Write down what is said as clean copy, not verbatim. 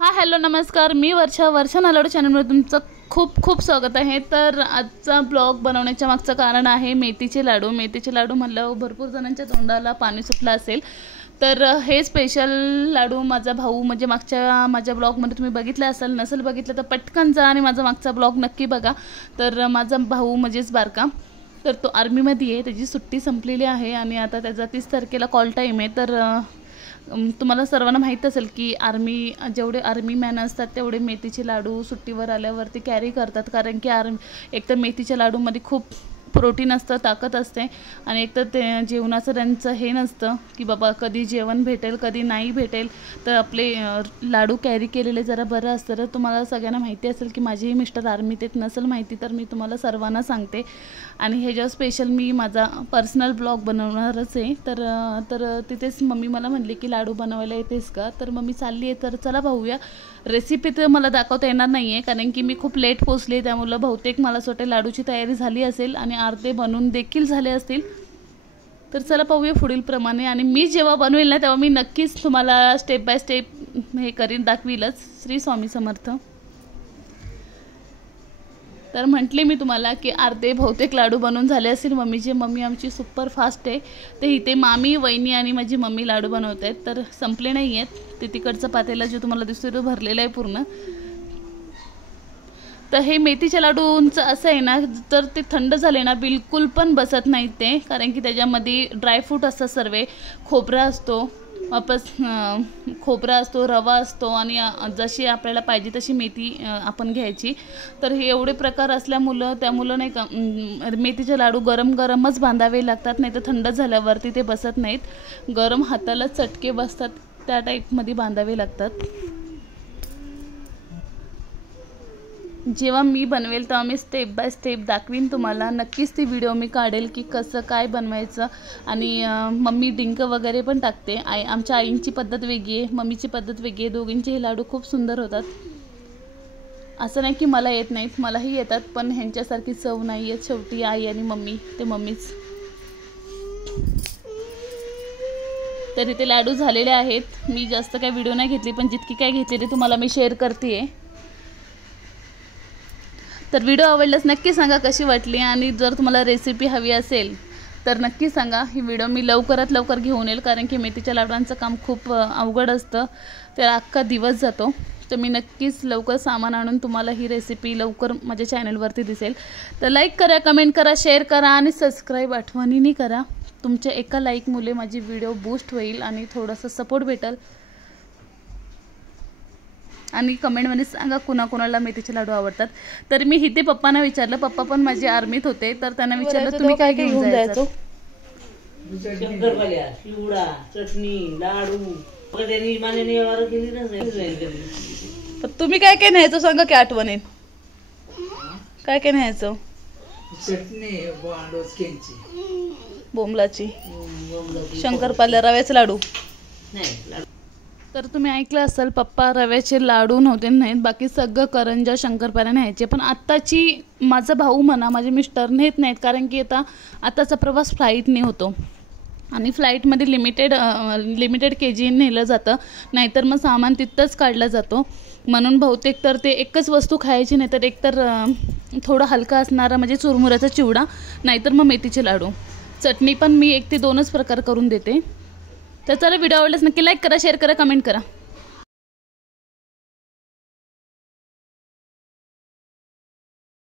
हा हॅलो नमस्कार, मी वर्षा नालावडे चॅनलमध्ये तुमचं खूप खूप स्वागत आहे। तर आजचा ब्लॉग बनवण्याच्या मागचं कारण आहे मेथीचे लाडू। मेथीचे लाडू म्हणल्यावर भरपूर जणांच्या तोंडाला पाणी सुटलं असेल। तर हे स्पेशल लाडू माझा भाऊ म्हणजे मागच्या माझ्या ब्लॉगमध्ये तुम्ही बघितलं असेल, नसेल बघितलं तर पटकन जा आणि माझा मागचा ब्लॉग नक्की बघा। तर माझा भाऊ म्हणजेच बारका, तर तो आर्मीमध्ये आहे, त्याची सुट्टी संपलेली आहे आणि आता त्याचा 30 तारखेला कॉल टाईम आहे। तर तुम्हाला सर्वांना माहीत असेल की जेवढे आर्मी मॅन असतात तेवढे मेथीचे लाडू सुट्टीवर आल्यावरती कॅरी करतात, कारण की एक तर मेथीच्या लाडूमध्ये खूप प्रोटीन असतं, ताकद असते आणि एक तर ते जेवणाचं त्यांचं हे नसतं की बाबा कधी जेवण भेटेल कधी नाही भेटेल, तर आपले लाडू कॅरी केलेले जरा बरं असतं। तर तुम्हाला सगळ्यांना माहिती असेल की माझेही मिस्टर आर्मीत आहेत, नसेल माहिती तर मी तुम्हाला सर्वांना सांगते आणि ह्याच्यावर स्पेशल मी माझा पर्सनल ब्लॉग बनवणारच आहे। तर तिथेच मम्मी मला म्हणली की लाडू बनवायला येतेस का, तर मम्मी चालली आहे, तर चला पाहूया। रेसिपी तर मला दाखवता येणार नाही आहे कारण की मी खूप लेट पोचले, त्यामुळे बहुतेक मला असं वाटतं लाडूची तयारी झाली असेल आणि अर्धे बनवून देखील झाले असतील। तर चला पाहूया पुढील प्रमाणे, आणि मी जेव्हा बनवेल ना तेव्हा मी नक्कीच तुम्हाला स्टेप बाय स्टेप हे करीन, दाखवीलच। श्री स्वामी समर्थ। तर म्हटले मी तुम्हाला की अर्धे बहुतेक लाडू बनवून झाले असतील मम्मीचे। मम्मी आमची सुपर फास्ट आहे, तर इथे मामी वहिनी आणि माझी मम्मी लाडू बनवत आहेत, तर संपले नाही आहेत। ते तिकडचं पातेला जो तुम्हाला दिसतोय तो भरलेला आहे पूर्ण। तर हे मेथीच्या लाडूंचं असं आहे ना, तर ते थंड झाले ना बिलकुल पण बसत नाहीत ते, कारण की त्याच्यामध्ये ड्रायफ्रूट असतात, सर्व खोबरा असतो, वापस खोबरा असतो, रवा असतो आणि जशी आपल्याला पाहिजे तशी मेथी आपण घ्यायची। तर हे एवढे प्रकार असल्यामुळं त्यामुळं नाही का मेथीचे लाडू गरम गरमच बांधावे लागतात, नाही तर थंड झाल्यावरती ते बसत नाहीत, गरम हाताला चटके बसतात, त्या टाईपमध्ये बांधावे लागतात। जेव्हा मी बनवेल तेव्हा मी स्टेप बाय स्टेप दाखवीन तुम्हाला, नक्कीच ती व्हिडिओ मी काढेल की कसं काय बनवायचं। आणि मम्मी डिंक वगैरे पण टाकते। आमच्या आईंची पद्धत वेगळी आहे, मम्मीची पद्धत वेगळी आहे, दोघींचे हे लाडू खूप सुंदर होतात। असं नाही की मला येत नाहीत, मलाही येतात, पण ह्यांच्यासारखी चव नाही आहे। शेवटी आई आणि मम्मी ते मम्मीच। तर इथे लाडू झालेले आहेत, मी जास्त काय व्हिडिओ नाही घेतली, पण जितकी काय घेतली ते तुम्हाला मी शेअर करते। तर व्हिडिओ आवडल्यास नक्की सांगा कशी वाटली, आणि जर तुम्हाला रेसिपी हवी असेल तर नक्की सांगा। ही व्हिडिओ मी लवकरात लवकर घेऊन येईल, कारण की मेथीच्या लाडूंचं काम खूप अवघड असतं, तर अख्खा दिवस जातो। तर मी नक्कीच लवकर सामान आणून तुम्हाला ही रेसिपी लवकर माझ्या चॅनलवरती दिसेल। तर लाईक करा, कमेंट करा, शेअर करा आणि सबस्क्राईब आठवणीने करा। तुमच्या एका लाईकमुळे माझी व्हिडिओ बूस्ट होईल आणि थोडासा सपोर्ट भेटेल। आणि कमेंटमध्ये सांगा कुणाकुणाला मेथीचे लाडू आवडतात। तर मी इथे पप्पांना विचारलं, पप्पा पण माझे आर्मीत होते, तर त्यांना विचारलं तुम्ही काय घेऊन जायचं? शंकरपाळ्या, चिवडा, चटणी, लाडू वगैरे मानेने व्यवहार केली ना। तर तुम्ही काय काय न्यायचं सांगा की आठवणीत, काय काय न्यायचं? चटणी बोंबलाची, शंकरपाळ्या, रव्याचे लाडू। नाही तर तुम्ही ऐकलं असेल, पप्पा रव्याचे लाडू नव्हते नाहीत, बाकी सगळं करंजा शंकरपाळ्या न्यायचे। पण आत्ताची माझा भाऊ म्हणा, माझे मिस्टर नेत नाहीत, कारण की आताचा प्रवास फ्लाईटने होतो आणि फ्लाईटमध्ये लिमिटेड KG नेलं जातं, नाहीतर मग सामान तिथंच काढलं जातो। म्हणून बहुतेक तर ते एकच वस्तू खायची, नाहीतर एकतर थोडं हलका असणारा म्हणजे चुरमुऱ्याचा चिवडा, नाहीतर मग मेथीचे लाडू। चटणी पण मी 1 ते 2च प्रकार करून देते। तर चला, व्हिडिओ आवडल्यास नक्की लाईक करा, शेअर करा, कमेंट करा।